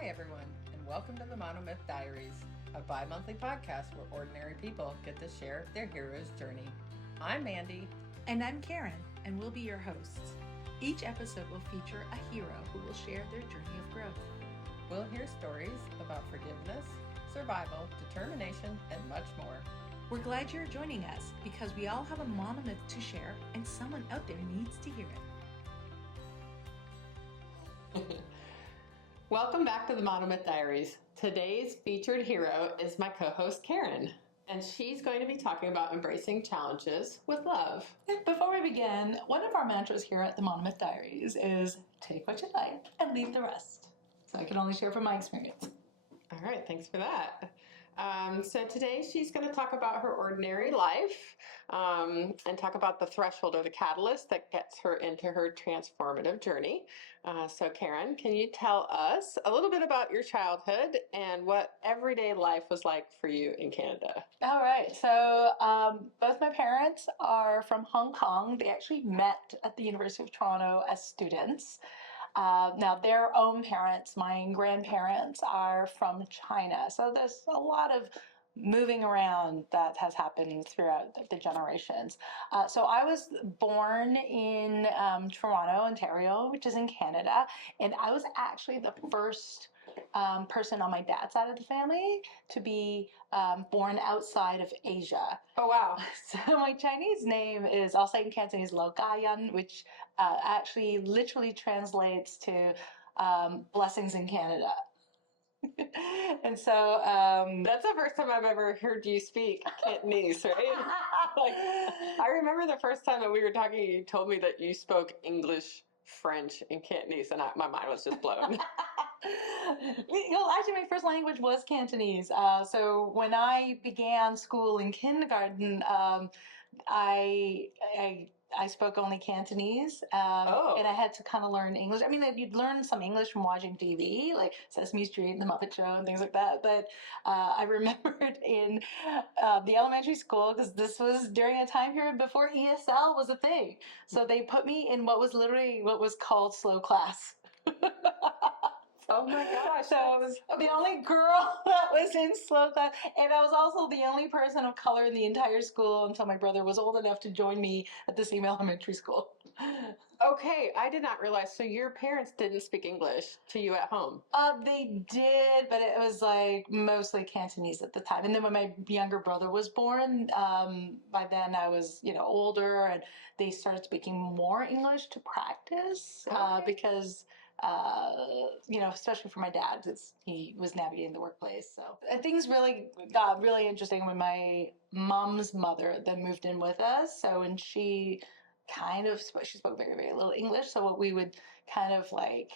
Hi, everyone, and welcome to the Monomyth Diaries, a bi-monthly podcast where ordinary people get to share their hero's journey. I'm Mandy. And I'm Karen, and we'll be your hosts. Each episode will feature a hero who will share their journey of growth. We'll hear stories about forgiveness, survival, determination, and much more. We're glad you're joining us because we all have a monomyth to share, and someone out there needs to hear it. Welcome back to the Monomyth Diaries. Today's featured hero is my co-host Karen, and she's going to be talking about embracing challenges with love. Before we begin, one of our mantras here at the Monomyth Diaries is take what you like and leave the rest. So I can only share from my experience. All right, thanks for that. So today she's going to talk about her ordinary life and talk about the threshold or the catalyst that gets her into her transformative journey. So Karen, can you tell us a little bit about your childhood and what everyday life was like for you in Canada? All right. So both my parents are from Hong Kong. They actually met at the University of Toronto as students. Now, their own parents, my grandparents, are from China. So there's a lot of moving around that has happened throughout the generations. So I was born in Toronto, Ontario, which is in Canada. And I was actually the first person on my dad's side of the family to be born outside of Asia. Oh, wow. So my Chinese name is, I'll say in Cantonese, Lo Gayan, which actually literally translates to blessings in Canada. And so that's the first time I've ever heard you speak Cantonese, right? Like, I remember the first time that we were talking, you told me that you spoke English, French, and Cantonese, and my mind was just blown. Well, actually, my first language was Cantonese. So when I began school in kindergarten, I spoke only Cantonese, and I had to kind of learn English. I mean, you'd learn some English from watching TV, like Sesame Street and The Muppet Show and things like that. But I remembered in the elementary school, because this was during a time period before ESL was a thing. So they put me in what was literally what was called slow class. Oh my gosh. So I was the only girl that was in slow class. And I was also the only person of color in the entire school until my brother was old enough to join me at the same elementary school. Okay, I did not realize. So your parents didn't speak English to you at home? They did, but it was like mostly Cantonese at the time. And then when my younger brother was born, by then I was, older, and they started speaking more English to practice because especially for my dad, he was navigating the workplace. So things really got really interesting when my mom's mother then moved in with us. So when she spoke very, very little English. So what we would kind of like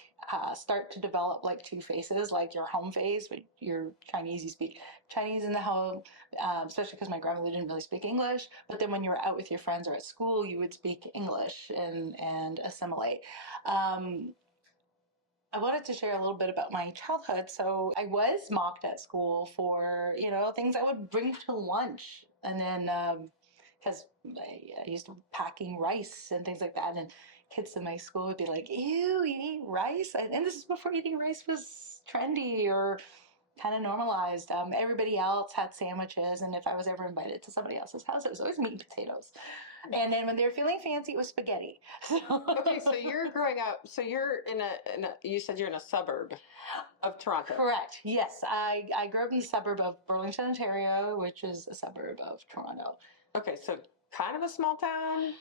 start to develop like two faces, like your home face, with your Chinese, you speak Chinese in the home, especially because my grandmother didn't really speak English. But then when you were out with your friends or at school, you would speak English and assimilate. I wanted to share a little bit about my childhood. So I was mocked at school for, things I would bring to lunch. And then, because I used to packing rice and things like that. And kids in my school would be like, ew, you eat rice? And this is before eating rice was trendy or kind of normalized. Everybody else had sandwiches. And if I was ever invited to somebody else's house, it was always meat and potatoes. And then when they were feeling fancy, it was spaghetti. Okay, so you're growing up. So you're you said you're in a suburb of Toronto. Correct. Yes, I grew up in the suburb of Burlington, Ontario, which is a suburb of Toronto. Okay, so kind of a small town.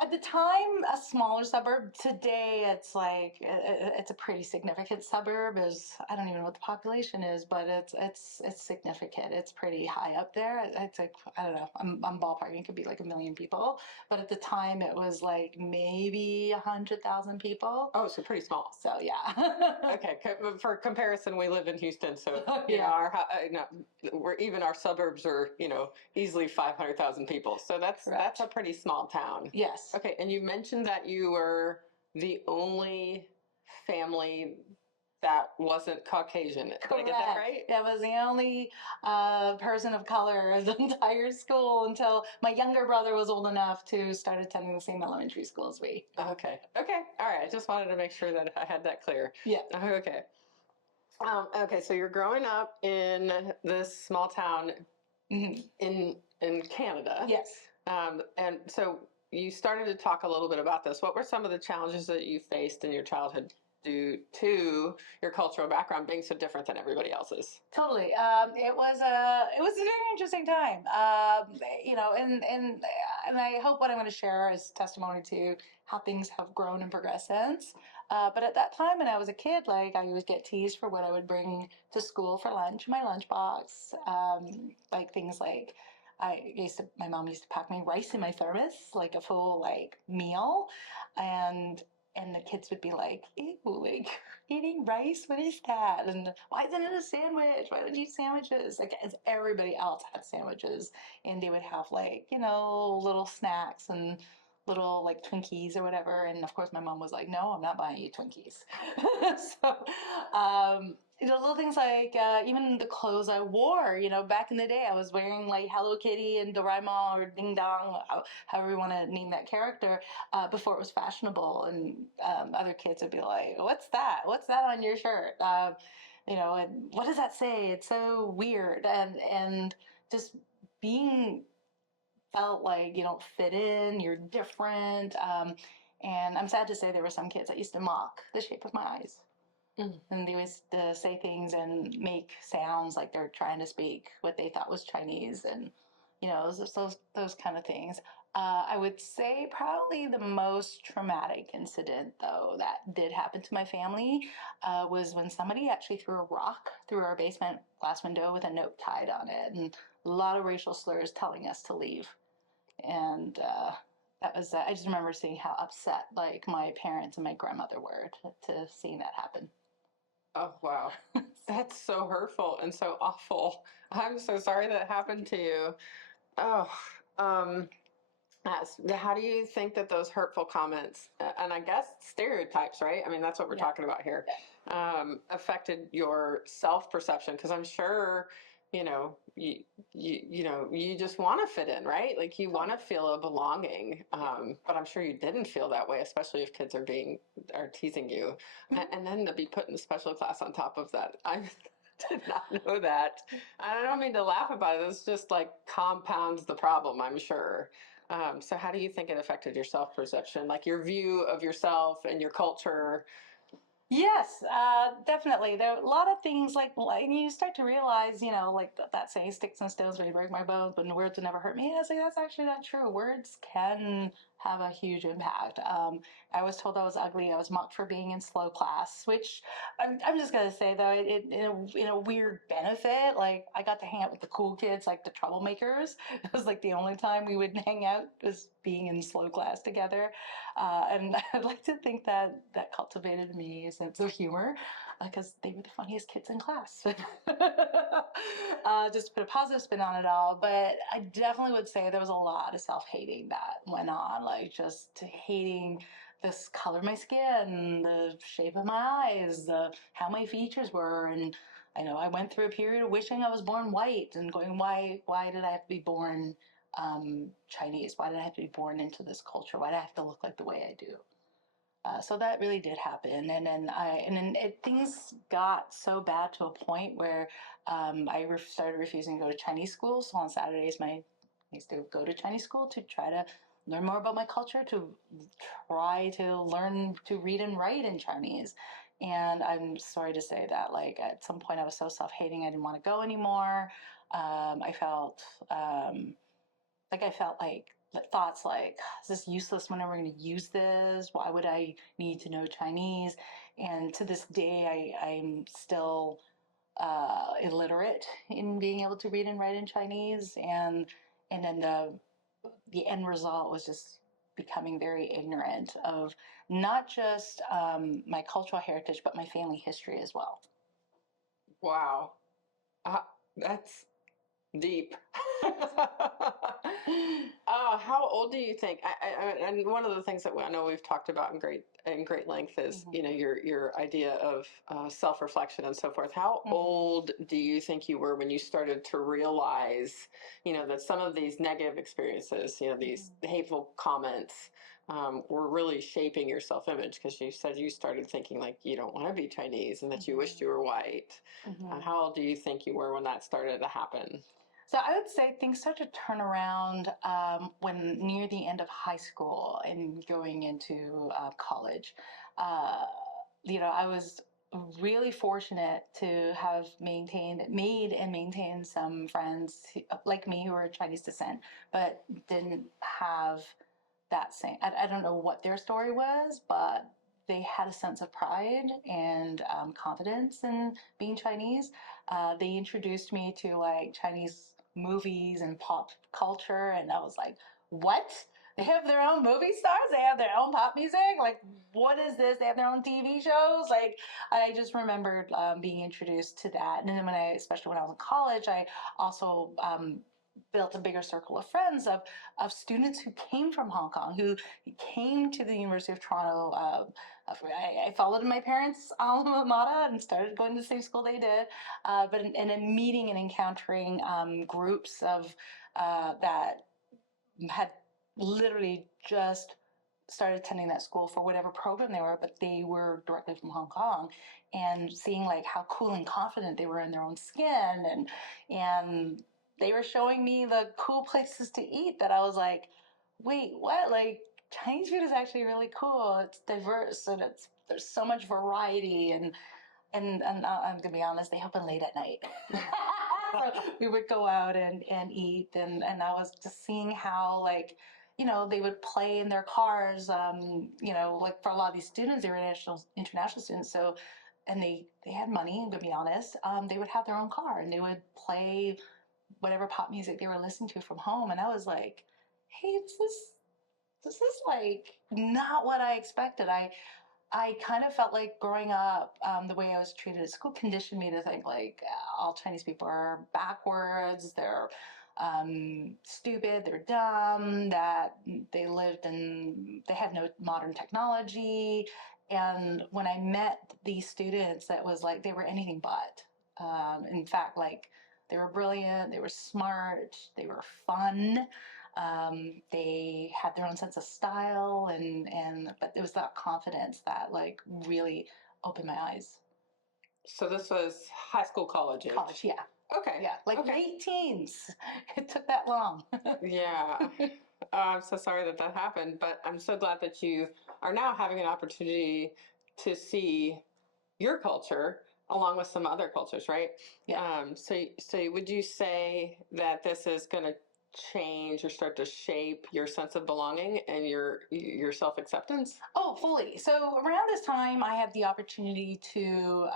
At the time, a smaller suburb. Today, it's like it's a pretty significant suburb. I don't even know what the population is, but it's significant. It's pretty high up there. It's like, I don't know. I'm ballparking. It could be like 1 million people, but at the time, it was like maybe 100,000 people. Oh, so pretty small. So yeah. Okay, for comparison, we live in Houston, so Yeah. our suburbs are easily 500,000 people. So that's a pretty small town. Yes. Okay, and you mentioned that you were the only family that wasn't Caucasian. Did I get that right? That was the only person of color in the entire school until my younger brother was old enough to start attending the same elementary school as we. Okay. All right. I just wanted to make sure that I had that clear. Yeah. Okay. Okay, so you're growing up in this small town Mhm. in Canada. Yes. And so you started to talk a little bit about this. What were some of the challenges that you faced in your childhood due to your cultural background being so different than everybody else's? Totally. It was a very interesting time. You know, and I hope what I'm going to share is testimony to how things have grown and progressed since. But at that time, when I was a kid, like I would get teased for what I would bring to school for lunch, my lunchbox, like things like my mom used to pack me rice in my thermos, like a full like meal, and the kids would be like, "Ew, like eating rice? What is that? And why isn't it a sandwich? Why don't you eat sandwiches?" Like as everybody else had sandwiches, and they would have like little snacks and little like Twinkies or whatever. And of course, my mom was like, "No, I'm not buying you Twinkies." So, little things like even the clothes I wore. Back in the day, I was wearing like Hello Kitty and Doraemon or Ding Dong, however you want to name that character, before it was fashionable. And other kids would be like, "What's that? What's that on your shirt?" And what does that say? It's so weird. And just being felt like you don't fit in, you're different. And I'm sad to say there were some kids that used to mock the shape of my eyes. Mm. And they used to say things and make sounds like they're trying to speak what they thought was Chinese, and those kind of things. I would say probably the most traumatic incident, though, that did happen to my family was when somebody actually threw a rock through our basement glass window with a note tied on it, and a lot of racial slurs telling us to leave. And that was I just remember seeing how upset like my parents and my grandmother were to seeing that happen. Oh, wow. That's so hurtful and so awful. I'm so sorry that happened to you. Oh, um, how do you think that those hurtful comments and I guess stereotypes, right? I mean, that's what we're Yeah. talking about here, affected your self-perception? Because I'm sure, you just want to fit in, right? Like you want to feel a belonging. But I'm sure you didn't feel that way, especially if kids are teasing you, and then to be put in a special class on top of that. I did not know that. I don't mean to laugh about it. It's just like compounds the problem, I'm sure. So how do you think it affected your self-perception, like your view of yourself and your culture? Yes, definitely. There are a lot of things like you start to realize, like that saying, "Sticks and stones may break my bones, but words would never hurt me." And I was like, that's actually not true. Words can have a huge impact. I was told I was ugly. I was mocked for being in slow class, which I'm just gonna say though, in a weird benefit, like I got to hang out with the cool kids, like the troublemakers. It was like the only time we would hang out was being in slow class together. And I'd like to think that that cultivated me a sense of humor because they were the funniest kids in class. Just to put a positive spin on it all. But I definitely would say there was a lot of self hating that went on, like just hating this color of my skin, the shape of my eyes, how my features were. And I know I went through a period of wishing I was born white and going, why did I have to be born Chinese? Why did I have to be born into this culture? Why did I have to look like the way I do? So that really did happen, and then things got so bad to a point where started refusing to go to Chinese school. So on Saturdays, I used to go to Chinese school to try to learn more about my culture, to try to learn to read and write in Chinese. And I'm sorry to say that, like at some point, I was so self-hating, I didn't want to go anymore. I felt like thoughts like, is this useless? When am I going to use this? Why would I need to know Chinese? And to this day, I'm still illiterate in being able to read and write in Chinese. And then the end result was just becoming very ignorant of not just my cultural heritage, but my family history as well. Wow. Uh, that's deep. How old do you think? And one of the things that I know we've talked about in great length is your idea of self-reflection and so forth. How old do you think you were when you started to realize that some of these negative experiences, these hateful comments, were really shaping your self-image? Because you said you started thinking like you don't want to be Chinese and that you wished you were white. How old do you think you were when that started to happen? So I would say things started to turn around when near the end of high school and going into college. Uh, I was really fortunate to have made and maintained some friends like me who were Chinese descent, but didn't have that same. I don't know what their story was, but they had a sense of pride and confidence in being Chinese. They introduced me to like Chinese movies and pop culture, and I was like, what? They have their own movie stars, they have their own pop music. Like, what is this? They have their own TV shows. Like, I just remembered being introduced to that. And then especially when I was in college, I also built a bigger circle of friends of students who came from Hong Kong, who came to the University of Toronto. I followed in my parents' alma mater and started going to the same school they did. But in meeting and encountering groups of that had literally just started attending that school for whatever program they were, but they were directly from Hong Kong, and seeing like how cool and confident they were in their own skin, and they were showing me the cool places to eat that I was like, wait, what? Like Chinese food is actually really cool. It's diverse and there's so much variety, and I'm gonna be honest, they open late at night. So we would go out and eat, and I was just seeing how like they would play in their cars. Like for a lot of these students, they were international students, so and they had money. I'm gonna be honest, they would have their own car and they would play whatever pop music they were listening to from home, and I was like, hey, this is like not what I expected. I kind of felt like growing up, the way I was treated at school conditioned me to think like all Chinese people are backwards, they're stupid, they're dumb, that they had no modern technology. And when I met these students, that was like they were anything but. In fact, like they were brilliant, they were smart, they were fun. They had their own sense of style, and but it was that confidence that like really opened my eyes. So this was high school, college age. College, yeah, Okay. yeah, like Okay. late teens. It took that long. Yeah. I'm so sorry that that happened, but I'm so glad that you are now having an opportunity to see your culture along with some other cultures, right? Yeah. So would you say that this is going to change or start to shape your sense of belonging and your self-acceptance? Oh, fully. So around this time, I had the opportunity to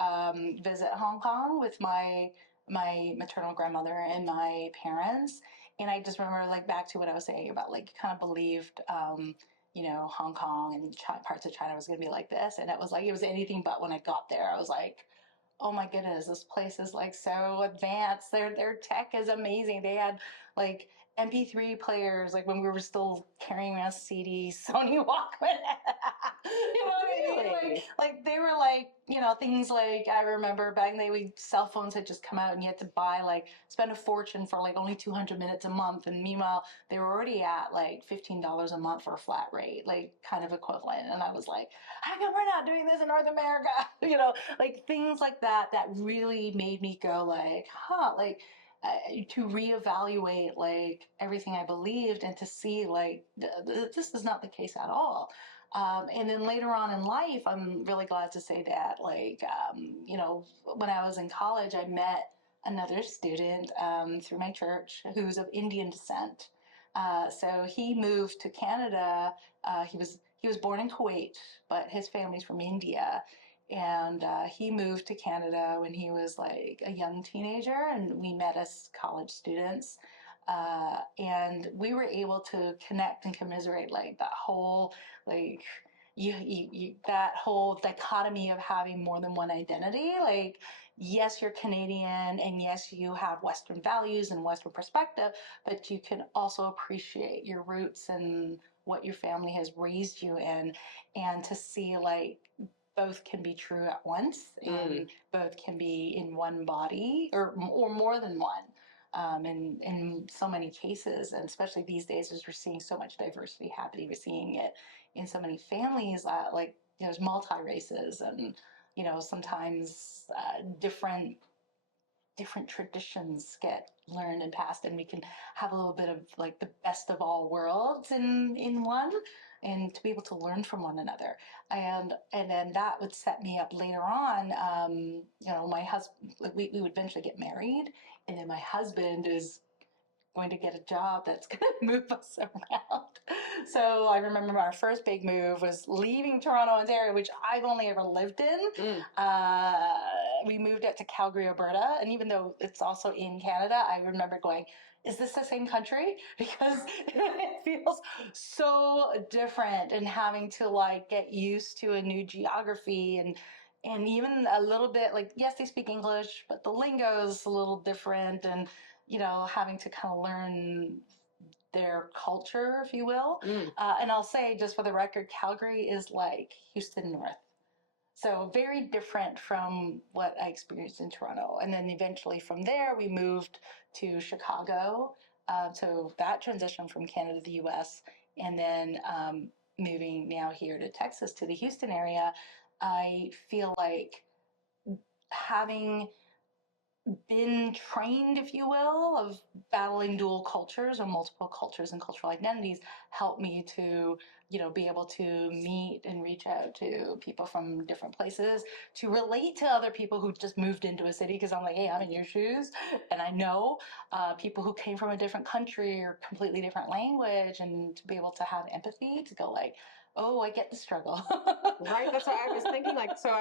visit Hong Kong with my maternal grandmother and my parents, and I just remember like back to what I was saying about like kind of believed. Hong Kong and parts of China was going to be like this, and it was anything but. When I got there, I was like, oh my goodness, this place is like so advanced. Their tech is amazing. They had like MP3 players, like when we were still carrying around CDs, Sony Walkman. Really? Like they were like, things like I remember back in the day, cell phones had just come out and you had to spend a fortune for like only 200 minutes a month. And meanwhile, they were already at like $15 a month for a flat rate, like kind of equivalent. And I was like, how come we're not doing this in North America? Like things like that really made me go like, like to reevaluate like everything I believed and to see like this is not the case at all. And then later on in life, I'm really glad to say that like when I was in college, I met another student through my church who's of Indian descent. So he moved to Canada. He was born in Kuwait, but his family's from India, and he moved to Canada when he was like a young teenager, and we met as college students. And we were able to connect and commiserate like that whole like that whole dichotomy of having more than one identity. Like, yes, you're Canadian, and yes, you have Western values and Western perspective, but you can also appreciate your roots and what your family has raised you in, and to see like both can be true at once and both can be in one body or more than one. in so many cases, and especially these days as we're seeing so much diversity happening, we're seeing it in so many families, like there's multi-races and, sometimes different traditions get learned and passed, and we can have a little bit of like the best of all worlds in one, and to be able to learn from one another, and then that would set me up later on. My husband, we would eventually get married, and then my husband is going to get a job that's going to move us around. So I remember our first big move was leaving Toronto, Ontario, which I've only ever lived in. We moved it to Calgary, Alberta. And even though it's also in Canada, I remember going, is this the same country? Because it feels so different, and having to like get used to a new geography, and even a little bit like, yes, they speak English, but the lingo is a little different, and having to kind of learn their culture, if you will. And I'll say, just for the record, Calgary is like Houston North. So very different from what I experienced in Toronto. And then eventually from there, we moved to Chicago. So that transition from Canada to the US, and then moving now here to Texas, to the Houston area, I feel like having been trained, if you will, of battling dual cultures or multiple cultures and cultural identities, helped me to, be able to meet and reach out to people from different places, to relate to other people who just moved into a city, because I'm like, hey, I'm in your shoes, and I know people who came from a different country or completely different language, and to be able to have empathy, to go like, oh, I get the struggle. Right. That's what I was thinking. Like, so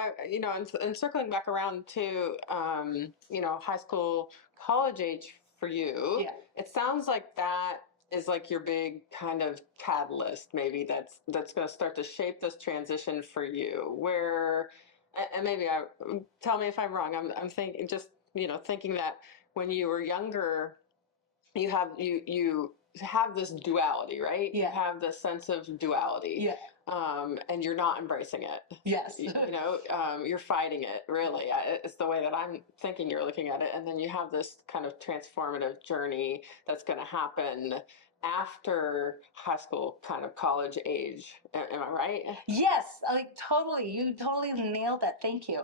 and circling back around to, high school, college age for you, Yeah. it sounds like that is like your big kind of catalyst, maybe that's going to start to shape this transition for you. Where, and maybe tell me if I'm wrong. I'm thinking just, thinking that when you were younger, you have this duality, right? Yeah. You have this sense of duality. Yeah. And you're not embracing it. Yes. You're fighting it, really. It's the way that I'm thinking you're looking at it. And then you have this kind of transformative journey that's going to happen after high school, kind of college age. Am I right? Yes, like totally. You totally nailed that. Thank you.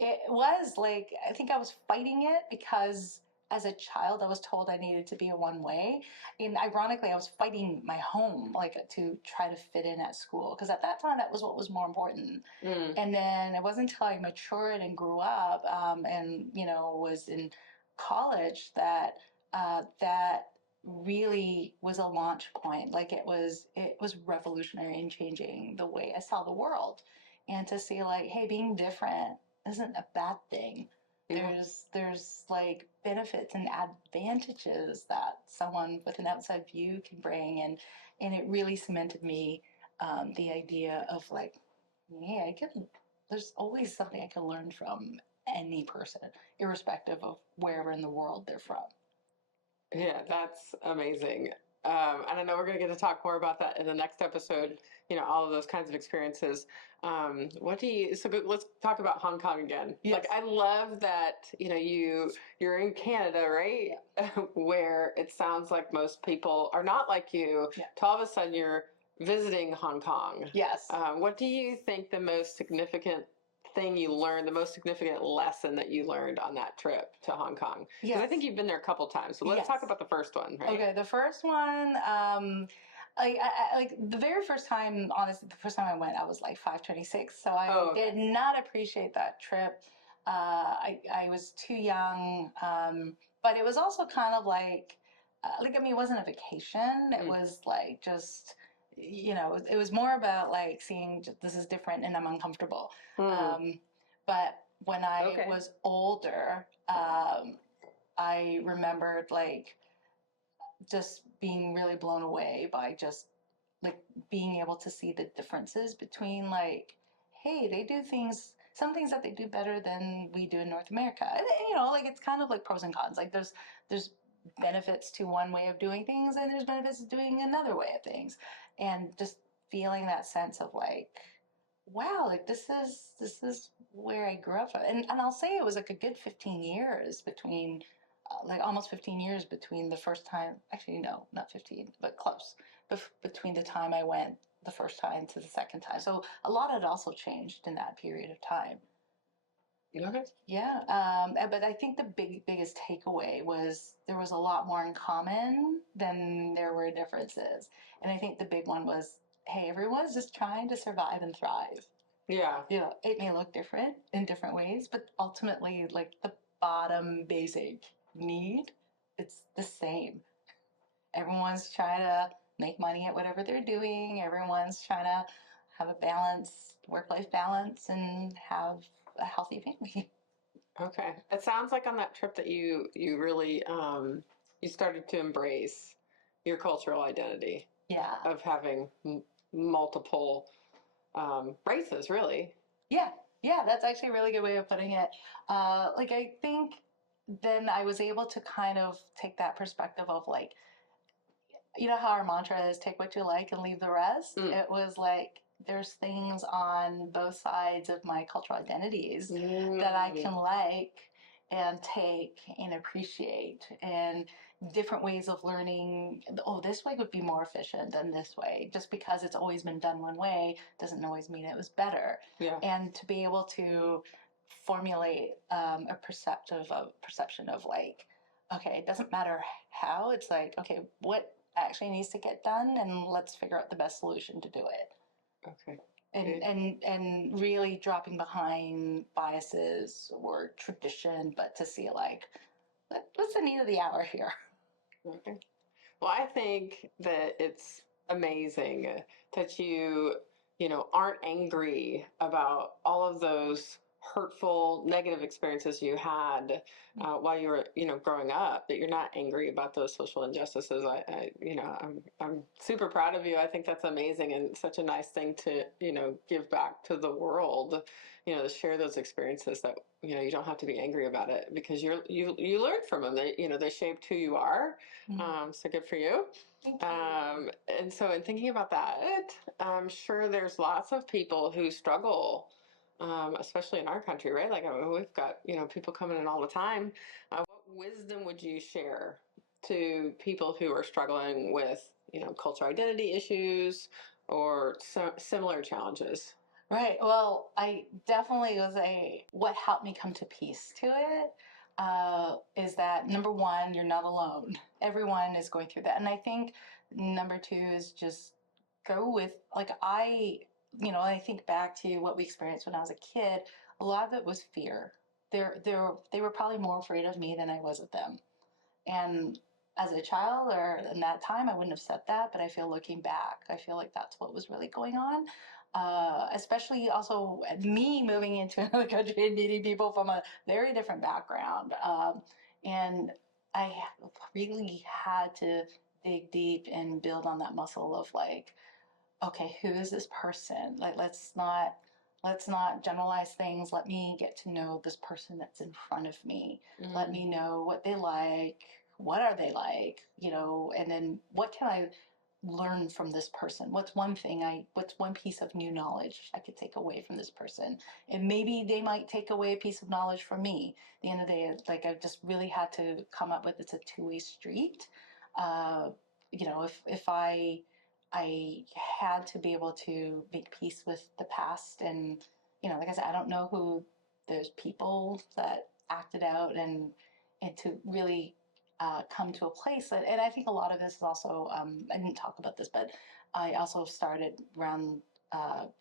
It was like, I think I was fighting it because as a child, I was told I needed to be a one way. And ironically, I was fighting my home, like to try to fit in at school. Because at that time, that was what was more important. And then it wasn't until I matured and grew up, and, was in college, that really was a launch point. Like it was revolutionary and changing the way I saw the world, and to see like, hey, being different isn't a bad thing. Yeah. There's like benefits and advantages that someone with an outside view can bring, and it really cemented me, the idea of like, yeah, there's always something I can learn from any person, irrespective of wherever in the world they're from. Yeah, that's amazing. And I know we're going to get to talk more about that in the next episode, all of those kinds of experiences. Let's talk about Hong Kong again. Yes. Like, I love that, you're in Canada, right? Yeah. Where it sounds like most people are not like you. Yeah. To all of a sudden you're visiting Hong Kong. Yes. What do you think the most significant thing you learned, the most significant lesson that you learned on that trip to Hong Kong? Because I think you've been there a couple times. So let's Yes. talk about the first one, right? Okay, the first one, like the very first time, honestly, the first time I went, I was like 526, so I did not appreciate that trip. I was too young, but it was also kind of like, I mean, it wasn't a vacation. It was like just, it was more about like seeing this is different and I'm uncomfortable. But when I was older, I remembered like just being really blown away by just like being able to see the differences between like, hey, they do some things that they do better than we do in North America. And like it's kind of like pros and cons. Like there's benefits to one way of doing things, and there's benefits to doing another way of things. And just feeling that sense of like, wow, like this is where I grew up from. And I'll say it was like a good 15 years between like almost 15 years between the first time. Actually, no, not 15, but close. Between the time I went the first time to the second time. So a lot had also changed in that period of time. Okay. Yeah, but I think the biggest takeaway was there was a lot more in common than there were differences. And I think the big one was, hey, everyone's just trying to survive and thrive. Yeah. You know, it may look different in different ways, but ultimately, like the bottom basic need, it's the same. Everyone's trying to make money at whatever they're doing. Everyone's trying to have a balance, work-life balance, and have a healthy family. Okay. It sounds like on that trip that you really you started to embrace your cultural identity Yeah. of having multiple races, really. Yeah, yeah, that's actually a really good way of putting it. Like, I think then I was able to kind of take that perspective of like, you know how our mantra is take what you like and leave the rest? Mm. It was like, there's things on both sides of my cultural identities that I can like and take and appreciate, and different ways of learning. Oh, this way would be more efficient than this way. Just because it's always been done one way doesn't always mean it was better. Yeah. And to be able to formulate a perception of like, okay, it doesn't matter how. It's like, okay, what actually needs to get done, and let's figure out the best solution to do it. Okay. And really dropping behind biases or tradition, but to see like, what's the need of the hour here? Okay. Well, I think that it's amazing that you know, aren't angry about all of those hurtful, negative experiences you had while you were, you know, growing up. That you're not angry about those social injustices. You know, I'm super proud of you. I think that's amazing and such a nice thing to, you know, give back to the world. You know, to share those experiences that, you know, you don't have to be angry about it because you learned from them. They, you know, they shaped who you are. So good for you. Thank you. And so in thinking about that, I'm sure there's lots of people who struggle, especially in our country, right? Like we've got, you know, people coming in all the time. What wisdom would you share to people who are struggling with, you know, cultural identity issues or similar challenges? Right. Well, I definitely what helped me come to peace to it is that number one, you're not alone. Everyone is going through that. And I think number two is just go with, like, I think back to what we experienced when I was a kid, a lot of it was fear. They were probably more afraid of me than I was of them. And as a child or in that time, I wouldn't have said that, but I feel looking back, I feel like that's what was really going on. Especially also me moving into another country and meeting people from a very different background. And I really had to dig deep and build on that muscle of like, okay, who is this person? Like, let's not generalize things. Let me get to know this person that's in front of me. Mm-hmm. Let me know what they like. What are they like? You know, and then what can I learn from this person? What's one piece of new knowledge I could take away from this person? And maybe they might take away a piece of knowledge from me. At the end of the day, like I've just really had to come up with, it's a two-way street. You know, if I had to be able to make peace with the past. And, you know, like I said, I don't know who those people that acted out, and to really come to a place that, and I think a lot of this is also, I didn't talk about this, but I also started around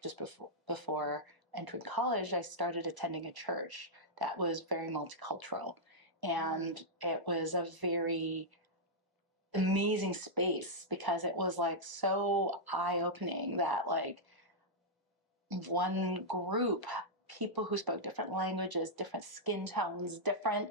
just before entering college, I started attending a church that was very multicultural. And it was a very amazing space because it was like so eye-opening that like one group, people who spoke different languages, different skin tones, different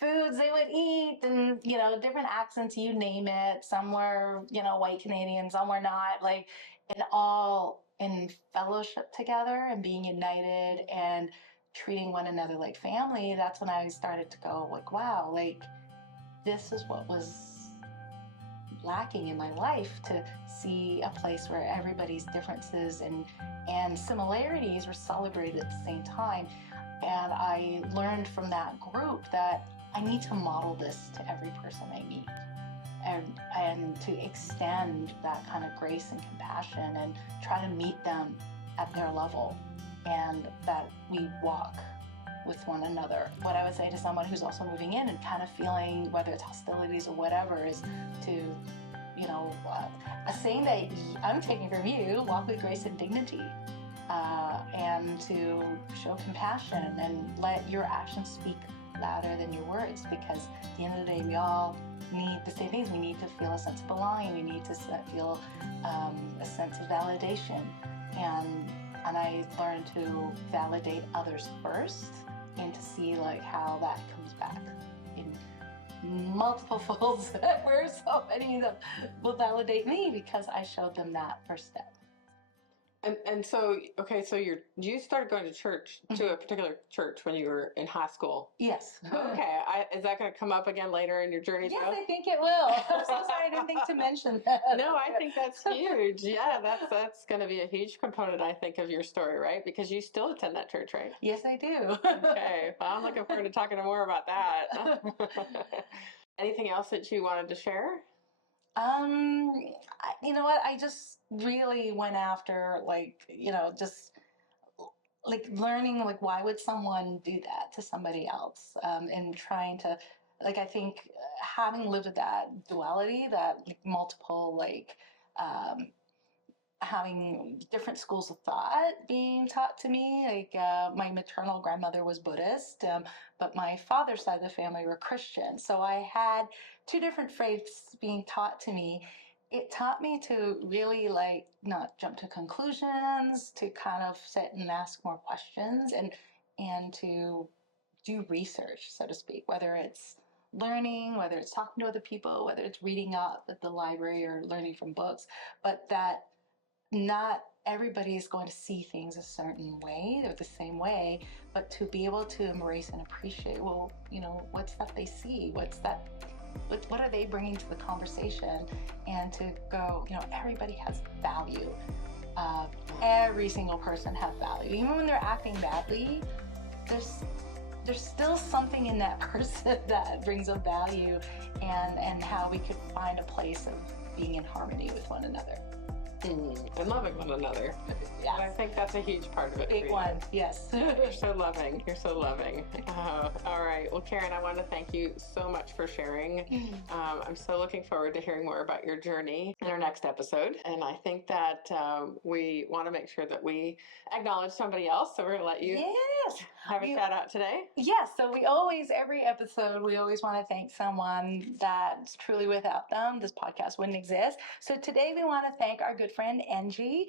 foods they would eat, and you know, different accents, you name it. Some were, you know, white Canadian, some were not, like, and all in fellowship together and being united and treating one another like family. That's when I started to go like, wow, like this is what was lacking in my life, to see a place where everybody's differences and similarities were celebrated at the same time. And I learned from that group that I need to model this to every person I meet, and to extend that kind of grace and compassion and try to meet them at their level, and that we walk with one another. What I would say to someone who's also moving in and kind of feeling, whether it's hostilities or whatever, is to, a saying that I'm taking from you, walk with grace and dignity, and to show compassion and let your actions speak louder than your words, because at the end of the day, we all need the same things. We need to feel a sense of belonging. We need to feel a sense of validation, and I learned to validate others first, and to see like how that comes back in multiple folds, where so many of them will validate me because I showed them that first step. And so, okay, so you started going to church, to a particular church when you were in high school. Yes. Okay. Is that going to come up again later in your journey? Yes, though? I think it will. I'm so sorry, I didn't think to mention that. No, I think that's huge. Yeah, that's going to be a huge component, I think, of your story, right? Because you still attend that church, right? Yes, I do. Okay. Well, I'm looking forward to talking more about that. Anything else that you wanted to share? You know what? I just really went after, just like learning, like, why would someone do that to somebody else? And trying to, I think having lived with that duality, that like, multiple, having different schools of thought being taught to me. My maternal grandmother was Buddhist, but my father's side of the family were Christian. So I had two different faiths being taught to me. It taught me to really not jump to conclusions, to kind of sit and ask more questions, and to do research, so to speak, whether it's learning, whether it's talking to other people, whether it's reading up at the library or learning from books, but that not everybody is going to see things a certain way or the same way, but to be able to embrace and appreciate, what's that they see? What are they bringing to the conversation? And to go, everybody has value. Every single person has value. Even when they're acting badly, there's still something in that person that brings a value, and how we could find a place of being in harmony with one another. And loving one another. Yeah, I think that's a huge part of it. Big one, yes. You're so loving. You're so loving. All right. Well, Karen, I want to thank you so much for sharing. I'm so looking forward to hearing more about your journey in our next episode. And I think that we want to make sure that we acknowledge somebody else. So we're going to let you have a shout out today. Yes. So every episode, we always want to thank someone that's truly without them, this podcast wouldn't exist. So today we want to thank our good friend Angie,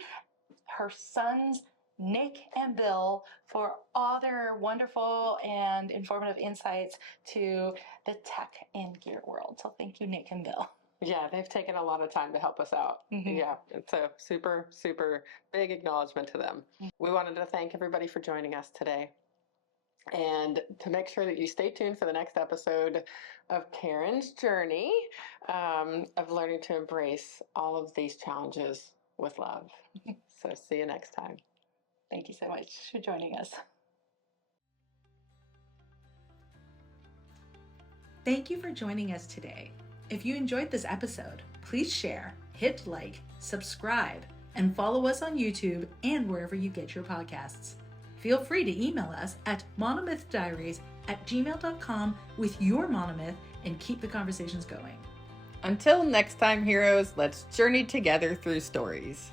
her sons Nick and Bill, for all their wonderful and informative insights to the tech and gear world. So thank you, Nick and Bill. Yeah, they've taken a lot of time to help us out. Yeah, it's a super, super big acknowledgement to them. We wanted to thank everybody for joining us today, and to make sure that you stay tuned for the next episode of Karen's journey of learning to embrace all of these challenges with love. So see you next time. Thank you so much for joining us. Thank you for joining us today. If you enjoyed this episode, please share, hit like, subscribe, and follow us on YouTube and wherever you get your podcasts. Feel free to email us at monomythdiaries@gmail.com with your monomyth, and keep the conversations going. Until next time, heroes, let's journey together through stories.